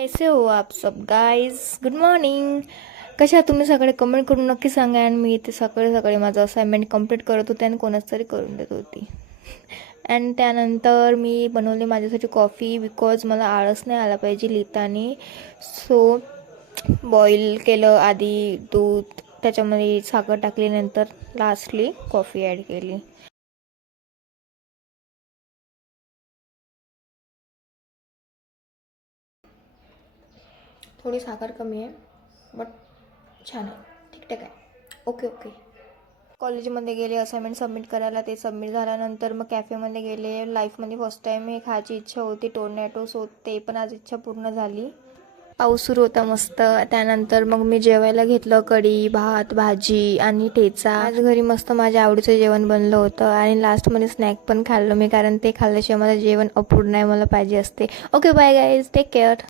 कैसे हो आप सब गाइज. Good morning. कशा आहात तुम्ही सगळे? कमेंट करून नक्की सांगा. आणि मी इथे सकाळी सकाळी माझं असाइनमेंट कंप्लीट करत होते आणि कोणाच तरी करून देत होती. अँड त्यानंतर मी बनवली माझ्यासाठी कॉफी, बिकॉज मला आळस नाही आला पाहिजे लिहिताना. सो बॉईल केलं आधी दूध, त्याच्यामध्ये साखर टाकली, नंतर लास्टली कॉफी ॲड केली. थोडी साखर कमी आहे बट छान आहे, ठीकठाक आहे. Okay okay. कॉलेजमध्ये गेले असाइनमेंट सबमिट करायला. ते सबमिट झाल्यानंतर मग कॅफेमध्ये गेले. लाईफमध्ये फर्स्ट टाईम हे खायची इच्छा होती टोर्नॅटो, सो ते पण आज इच्छा पूर्ण झाली. पाऊस सुरू होता मस्त. त्यानंतर मग मी जेवायला घेतलं कढी, भात, भाजी आणि ठेचा. आज घरी मस्त माझ्या आवडीचं जेवण बनलं होतं आणि लास्टमध्ये स्नॅक पण खाल्लं मी, कारण ते खाल्ल्याशिवाय माझं जेवण अपूर्ण आहे, मला पाहिजे असते. Okay bye guys, take care.